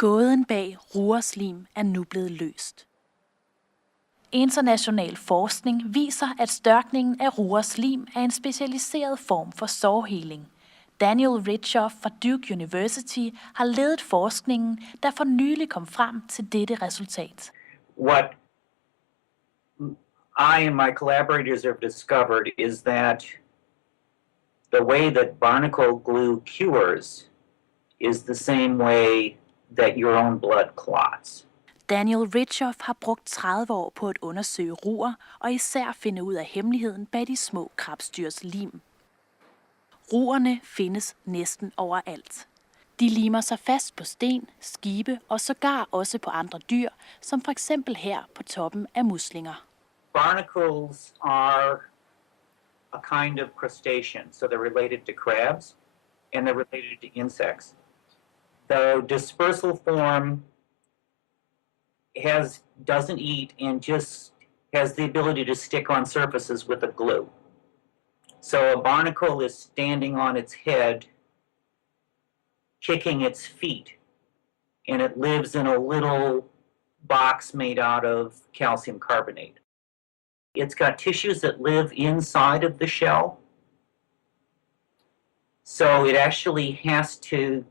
Gåden bag rurerslim er nu blevet løst. International forskning viser, at størkningen af rurerslim er en specialiseret form for sårheling. Daniel Richoff fra Duke University har ledet forskningen, der for nylig kom frem til dette resultat. What I and my collaborators have discovered is that the way that barnacle glue cures is the same way that your own blood clots. Daniel Richoff har brugt 30 år på at undersøge ruer og især finde ud af hemmeligheden bag de små krebsdyrs lim. Ruerne findes næsten overalt. De limer sig fast på sten, skibe og sågar også på andre dyr, som for eksempel her på toppen af muslinger. Barnacles are a kind of crustacean, so they're related to crabs and they're related to insects. The dispersal form doesn't eat and just has the ability to stick on surfaces with a glue. So a barnacle is standing on its head, kicking its feet, and it lives in a little box made out of calcium carbonate. It's got tissues that live inside of the shell. So it actually has to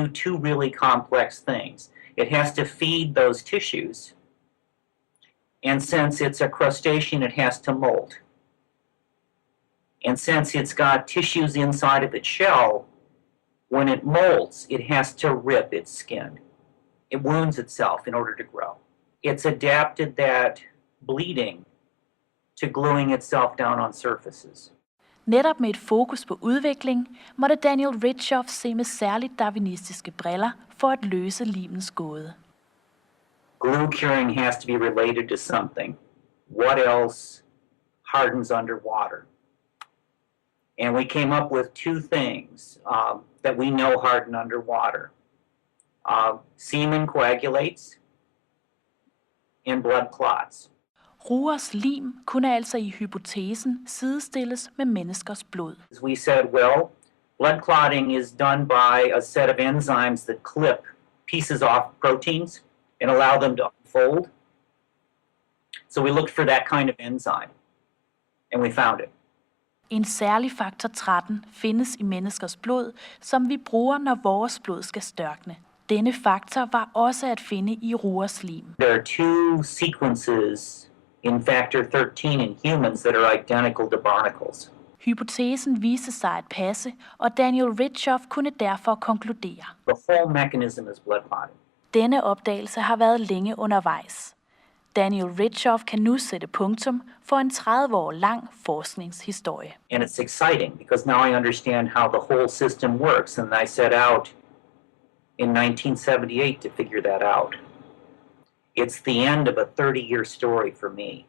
do two really complex things. It has to feed those tissues. And since it's a crustacean, it has to molt. And since it's got tissues inside of its shell, when it molts, it has to rip its skin. It wounds itself in order to grow. It's adapted that bleeding to gluing itself down on surfaces. Netop med et fokus på udvikling, måtte Daniel Richoff se med særligt darwinistiske briller for at løse limens gåde. Glue curing has to be related to something. What else hardens underwater? And we came up with two things that we know harden underwater. Semen coagulates and blood clots. Rurers lim kunne altså i hypotesen sidestilles med menneskers blod. We said, well, blood clotting is done by a set of enzymes that clip pieces off proteins and allow them to unfold. So we looked for that kind of enzyme, and we found it. En særlig faktor 13 findes i menneskers blod, som vi bruger, når vores blod skal størkne. Denne faktor var også at finde i rurers lim. There are two sequences in factor 13 in humans that are identical to barnacles. Hypotesen viste sig at passe, og Daniel Richoff kunne derfor konkludere. The whole mechanism is blood clotting. Denne opdagelse har været længe undervejs. Daniel Richoff kan nu sætte punktum for en 30 år lang forskningshistorie. And it's exciting because now I understand how the whole system works, and I set out in 1978 to figure that out. It's the end of a 30-year story for me.